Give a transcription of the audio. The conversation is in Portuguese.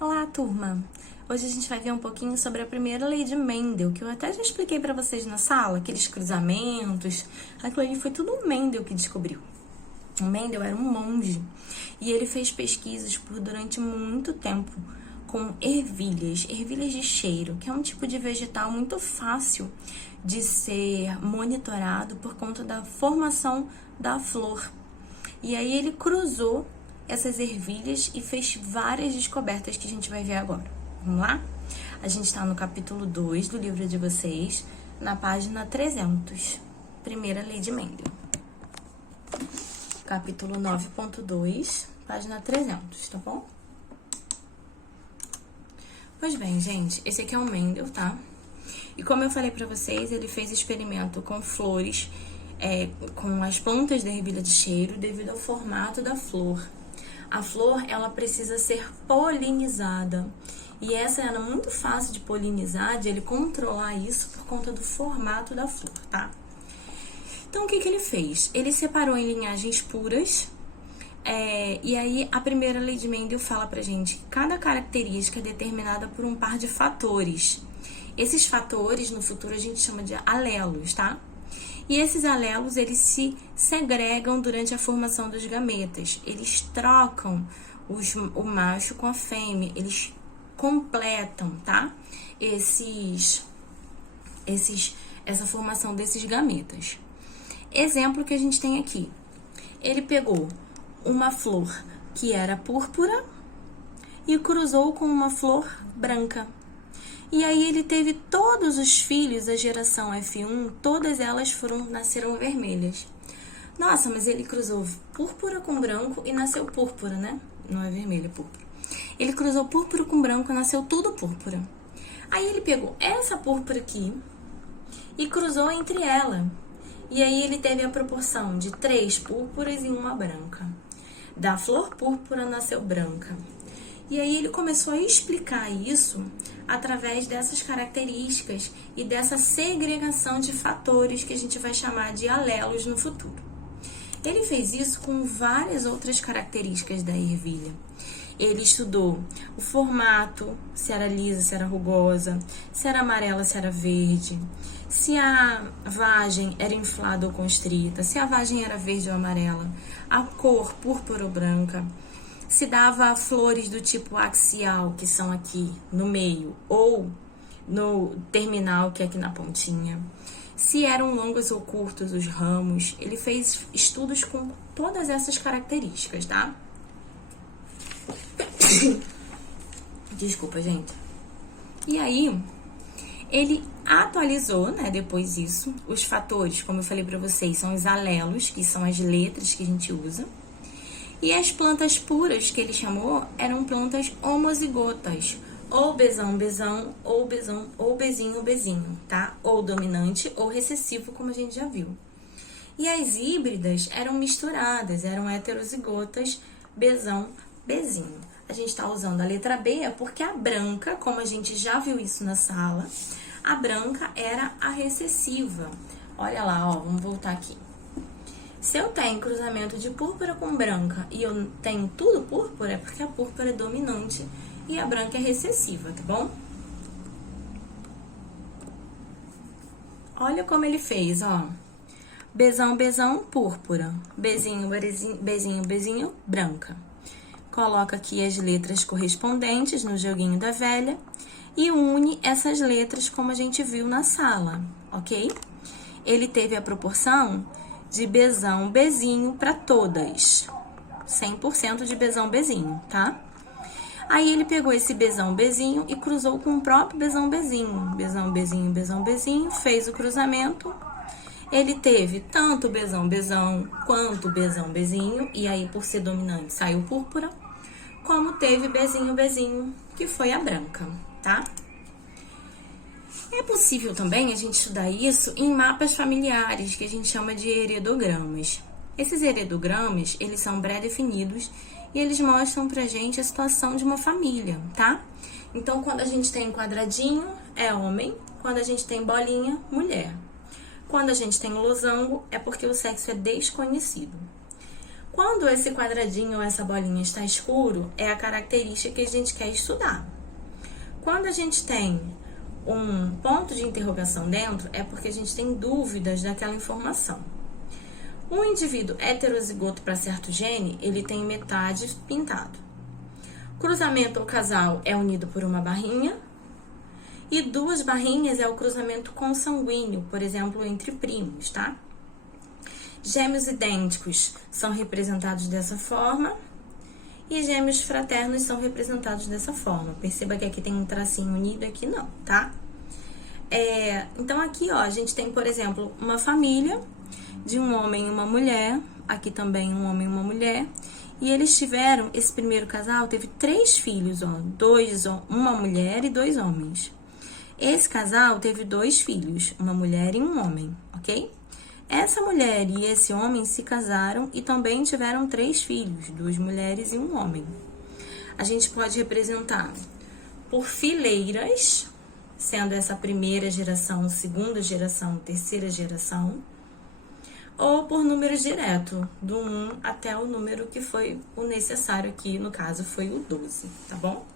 Olá, turma! Hoje a gente vai ver um pouquinho sobre a primeira lei de Mendel, que eu até já expliquei para vocês na sala, aqueles cruzamentos. Aquilo ali foi tudo o Mendel que descobriu. O Mendel era um monge e ele fez pesquisas durante muito tempo com ervilhas de cheiro, que é um tipo de vegetal muito fácil de ser monitorado por conta da formação da flor. E aí ele cruzou essas ervilhas e fez várias descobertas que a gente vai ver agora. Vamos lá? A gente está no capítulo 2 do livro de vocês, na página 300. Primeira lei de Mendel. Capítulo 9.2, página 300, tá bom? Pois bem, gente, esse aqui é o Mendel, tá? E como eu falei pra vocês, ele fez experimento com flores, com as plantas da ervilha de cheiro, devido ao formato da flor. A flor, ela precisa ser polinizada. E essa era muito fácil de polinizar, de ele controlar isso por conta do formato da flor, tá? Então, o que ele fez? Ele separou em linhagens puras, e aí a primeira lei de Mendel fala pra gente que cada característica é determinada por um par de fatores. Esses fatores, no futuro, a gente chama de alelos, tá? E esses alelos, eles se segregam durante a formação dos gametas. Eles trocam o macho com a fêmea, eles completam, tá? Essa formação desses gametas. Exemplo que a gente tem aqui. Ele pegou uma flor que era púrpura e cruzou com uma flor branca. E aí ele teve todos os filhos da geração F1, todas elas nasceram vermelhas. Nossa, mas ele cruzou púrpura com branco e nasceu púrpura, né? Não é vermelho, é púrpura. Ele cruzou púrpura com branco e nasceu tudo púrpura. Aí ele pegou essa púrpura aqui e cruzou entre ela. E aí ele teve a proporção de 3 púrpuras e 1 branca. Da flor púrpura nasceu branca. E aí ele começou a explicar isso através dessas características e dessa segregação de fatores que a gente vai chamar de alelos no futuro. Ele fez isso com várias outras características da ervilha. Ele estudou o formato, se era lisa, se era rugosa, se era amarela, se era verde, se a vagem era inflada ou constrita, se a vagem era verde ou amarela, a cor púrpura ou branca, se dava flores do tipo axial, que são aqui no meio, ou no terminal, que é aqui na pontinha, se eram longos ou curtos os ramos. Ele fez estudos com todas essas características, tá? Desculpa, gente. E aí, ele atualizou, né, depois disso, os fatores, como eu falei pra vocês, são os alelos, que são as letras que a gente usa. E as plantas puras, que ele chamou, eram plantas homozigotas, ou besão, ou bezinho, tá? Ou dominante, ou recessivo, como a gente já viu. E as híbridas eram misturadas, eram heterozigotas, bezinho. A gente tá usando a letra B porque a branca, como a gente já viu isso na sala, a branca era a recessiva. Olha lá, ó, vamos voltar aqui. Se eu tenho cruzamento de púrpura com branca e eu tenho tudo púrpura, é porque a púrpura é dominante e a branca é recessiva, tá bom? Olha como ele fez, ó. Besão, púrpura. Bezinho, branca. Coloca aqui as letras correspondentes no joguinho da velha e une essas letras como a gente viu na sala, ok? Ele teve a proporção de bezinho para todas. 100% de bezinho, tá? Aí ele pegou esse bezinho e cruzou com o próprio bezinho. Bezinho, fez o cruzamento. Ele teve tanto besão quanto bezinho, e aí por ser dominante saiu púrpura, como teve bezinho, que foi a branca, tá? É possível também a gente estudar isso em mapas familiares, que a gente chama de heredogramas. Esses heredogramas, eles são pré-definidos e eles mostram pra gente a situação de uma família, tá? Então, quando a gente tem quadradinho, é homem. Quando a gente tem bolinha, mulher. Quando a gente tem losango, é porque o sexo é desconhecido. Quando esse quadradinho ou essa bolinha está escuro, é a característica que a gente quer estudar. Quando a gente tem um ponto de interrogação dentro, é porque a gente tem dúvidas daquela informação. Um indivíduo heterozigoto para certo gene, ele tem metade pintado. Cruzamento ou casal é unido por uma barrinha. E 2 barrinhas é o cruzamento consanguíneo, por exemplo, entre primos, tá? Gêmeos idênticos são representados dessa forma. E gêmeos fraternos são representados dessa forma. Perceba que aqui tem um tracinho unido, aqui não, tá? Então, aqui, ó, a gente tem, por exemplo, uma família de um homem e uma mulher. Aqui também um homem e uma mulher. E eles tiveram, esse primeiro casal teve 3 filhos, ó. Uma mulher e 2 homens. Esse casal teve 2 filhos, uma mulher e um homem, ok? Essa mulher e esse homem se casaram e também tiveram 3 filhos, 2 mulheres e um homem. A gente pode representar por fileiras, sendo essa primeira geração, segunda geração, terceira geração, ou por números direto, do 1 até o número que foi o necessário aqui, no caso foi o 12, tá bom?